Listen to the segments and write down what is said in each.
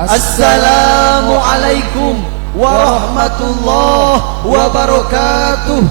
Assalamualaikum warahmatullahi wabarakatuh.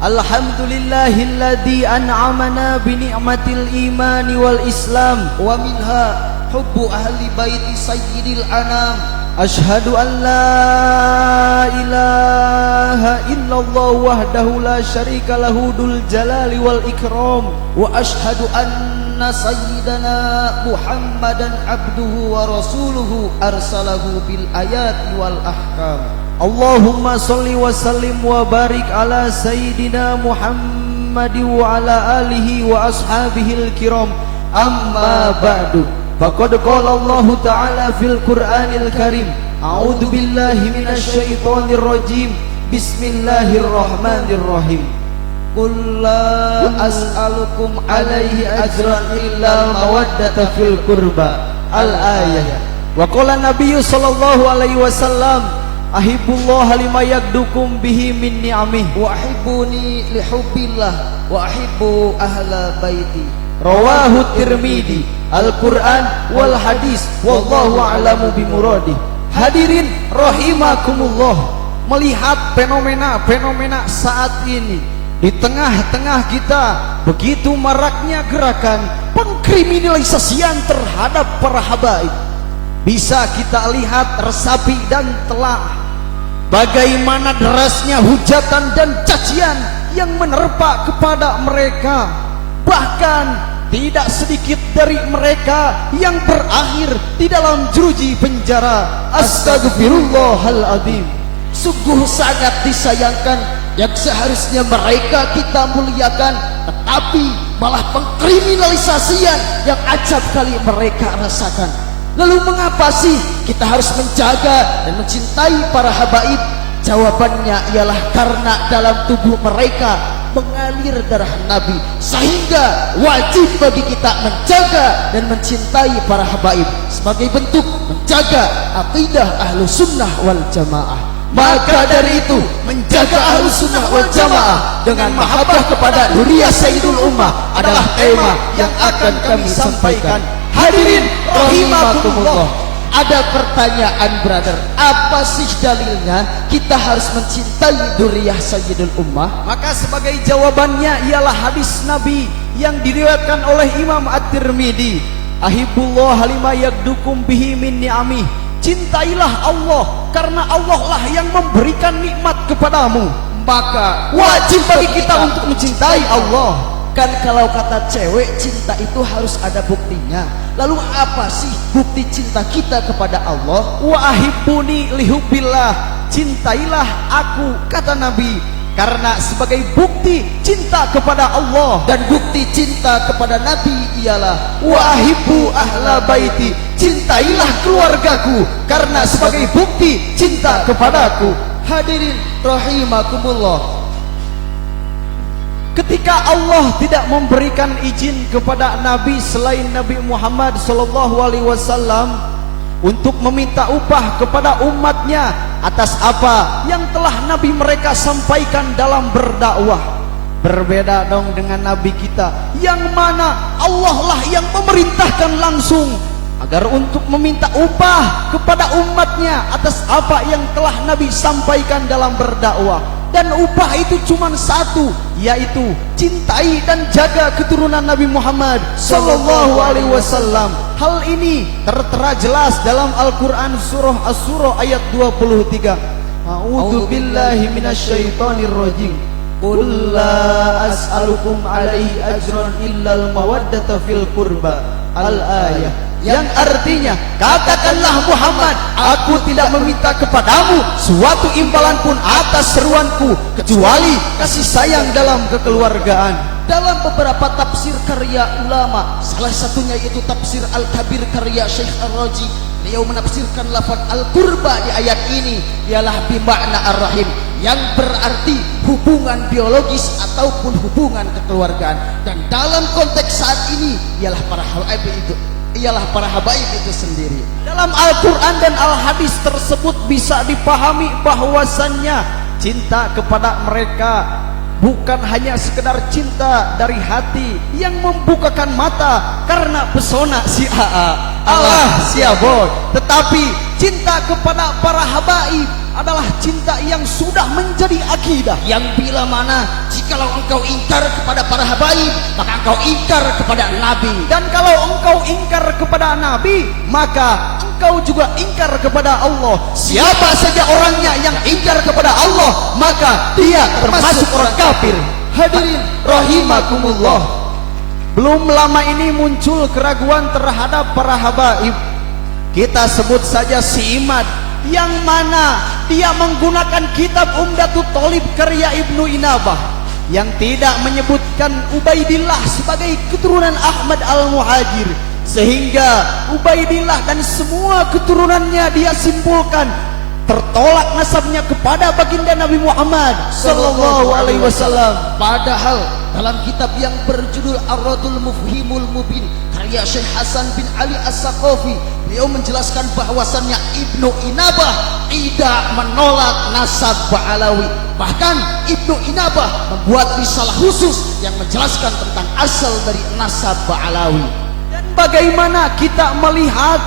Alhamdulillahilladzi an'amana bi ni'matil imani wal islam wa minha hubbu ahli baiti sayyidil anam. Ashhadu an la ilaha illallah wahdahu la syarika lahu dzul jalali wal ikram wa ashhadu anna sayyidana Muhammadan abduhu wa rasuluhu arsalahu bil ayati wal ahkam. Allahumma salli wa sallim wa barik ala sayyidina Muhammadi wa ala alihi wa ashabihil kiram. Amma ba'du. Faqad qala Allah ta'ala fil Qur'anil Karim. A'udzu billahi minasy syaithanir rajim. Bismillahirrahmanirrahim. Qul la as'alukum alaihi ajran illa mawaddata fil qurba. Al-ayah. Wa qala Nabiyyu sallallahu alaihi wasallam, ahibbullah lima yagdukum bihi min ni'amih wa ahibbuni li hubbillah wa ahibbu ahla baiti. Rawahu Tirmidzi. Al-Qur'an wal hadis wallahu a'lamu bimuradih. Hadirin rahimakumullah, melihat fenomena-fenomena saat ini di tengah-tengah kita begitu maraknya gerakan pengkriminalisasian terhadap para habaib, bisa kita lihat resapi dan telah bagaimana derasnya hujatan dan cacian yang menerpa kepada mereka. Bahkan tidak sedikit dari mereka yang berakhir di dalam jeruji penjara. Astagfirullahaladzim. Sungguh sangat disayangkan, yang seharusnya mereka kita muliakan, tetapi malah pengkriminalisasian yang acap kali mereka rasakan. Lalu mengapa sih kita harus menjaga dan mencintai para habaib? Jawabannya ialah karena dalam tubuh mereka mengalir darah Nabi, sehingga wajib bagi kita menjaga dan mencintai para habaib sebagai bentuk menjaga akidah ahlu sunnah wal jamaah. Maka dari itu, menjaga ahlu sunnah wal jamaah dengan mahabbah kepada Nuriyah Sayyidul Ummah adalah tema yang akan kami sampaikan. Hadirin rahimakumullah, ada pertanyaan brother, apa sih dalilnya kita harus mencintai Nuriyah Sayyidul Ummah? Maka sebagai jawabannya ialah hadis Nabi yang diriwayatkan oleh Imam At-Tirmidzi, ahibbullah lima yagdukum bihi min ni'amih. Cintailah Allah karena Allah lah yang memberikan nikmat kepadamu. Maka wajib bagi kita untuk mencintai Allah. Kan kalau kata cewek, cinta itu harus ada buktinya. Lalu apa sih bukti cinta kita kepada Allah? Wa ahibbuni lihubbillah, cintailah aku, kata Nabi, karena sebagai bukti cinta kepada Allah. Dan bukti cinta kepada Nabi ialah wa ahibbu ahla baiti, cintailah keluargaku, karena sebagai bukti cinta kepadaku. Hadirin rahimakumullah, ketika Allah tidak memberikan izin kepada Nabi selain Nabi Muhammad SAW untuk meminta upah kepada umatnya atas apa yang telah Nabi mereka sampaikan dalam berdakwah, berbeda dong dengan Nabi kita yang mana Allah lah yang memerintahkan langsung agar untuk meminta upah kepada umatnya atas apa yang telah Nabi sampaikan dalam berdakwah. Dan upah itu cuma satu, yaitu cintai dan jaga keturunan Nabi Muhammad sallallahu alaihi wasallam. Hal ini tertera jelas dalam Al-Qur'an surah Asy-Syura ayat 23. A'udzu billahi minasyaitonir rajim. Qul la as'alukum alaihi ajran illal mawaddata fil qurba. Al-ayah. Yang artinya, katakanlah Muhammad, aku tidak meminta kepadamu suatu imbalan pun atas seruanku kecuali kasih sayang dalam kekeluargaan. Dalam beberapa tafsir karya ulama, salah satunya yaitu tafsir Al-Kabir karya Syekh Ar-Razi, beliau menafsirkan lafaz al-qurba di ayat ini ialah bimakna ar-rahim, yang berarti hubungan biologis ataupun hubungan kekeluargaan. Dan dalam konteks saat ini ialah para habaib itu sendiri. Dalam Al-Quran dan Al-Hadis tersebut bisa dipahami bahwasannya cinta kepada mereka bukan hanya sekedar cinta dari hati yang membukakan mata karena pesona si AA, Allah siabot, tetapi cinta kepada para habaib adalah cinta yang sudah menjadi akidah, yang bila mana jikalau engkau ingkar kepada para habaib, maka engkau ingkar kepada Nabi. Dan kalau engkau ingkar kepada Nabi, maka engkau juga ingkar kepada Allah. Siapa saja orangnya yang ingkar kepada Allah, maka dia termasuk orang kafir. Hadirin rahimakumullah, belum lama ini muncul keraguan terhadap para habaib. Kita sebut saja si Imad, yang mana dia menggunakan kitab Umdatul Thalib karya Ibnu Inabah, yang tidak menyebutkan Ubaidillah sebagai keturunan Ahmad al-Muhajir, sehingga Ubaidillah dan semua keturunannya dia simpulkan tertolak nasabnya kepada baginda Nabi Muhammad sallallahu alaihi wasallam. Padahal dalam kitab yang berjudul Ar-Radul Mufhimul Mubin karya Syekh Hasan bin Ali As-Saqafi, beliau menjelaskan bahwasannya Ibnu Inabah tidak menolak nasab Ba'alawi. Bahkan Ibnu Inabah membuat risalah khusus yang menjelaskan tentang asal dari nasab Ba'alawi. Dan bagaimana kita melihat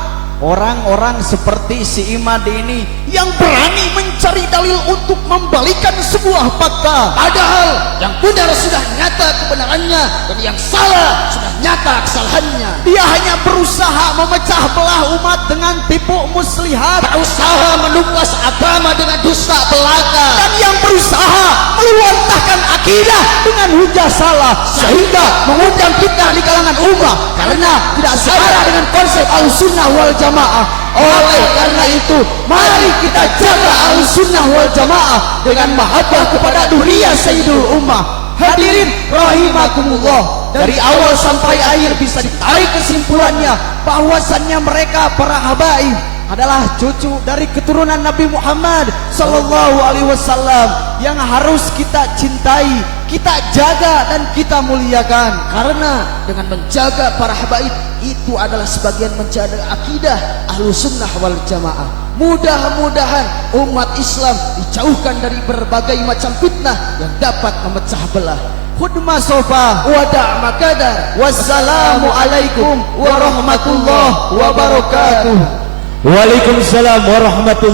orang-orang seperti si Imad ini yang berani mencari dalil untuk membalikan sebuah fakta, padahal yang benar sudah nyata kebenarannya dan yang salah sudah nyata kesalahannya. Dia hanya berusaha memecah belah umat dengan tipu muslihat, berusaha menumpas agama dengan dusta belaka, dan yang berusaha meluantahkan akidah dengan hujah salah, sehingga mengundang fitnah di kalangan umat karena tidak searah dengan konsep Ahlussunnah wal Jamaah. Oleh karena itu, mari kita jaga Ahlussunnah wal Jamaah dengan mahabbah kepada duriya Sayyidul Ummah. Hadirin rahimakumullah, dari awal sampai akhir bisa ditarik kesimpulannya bahwasannya mereka para habaib adalah cucu dari keturunan Nabi Muhammad sallallahu alaihi wasallam yang harus kita cintai, kita jaga dan kita muliakan. Karena dengan menjaga para habaib itu adalah sebagian menjaga akidah Ahlussunnah wal Jamaah. Mudah-mudahan umat Islam dijauhkan dari berbagai macam fitnah yang dapat memecah belah. Khudma sofa wada' makadar. Wassalamu alaikum warahmatullahi wabarakatuh. Waalaikumsalam warahmatullahi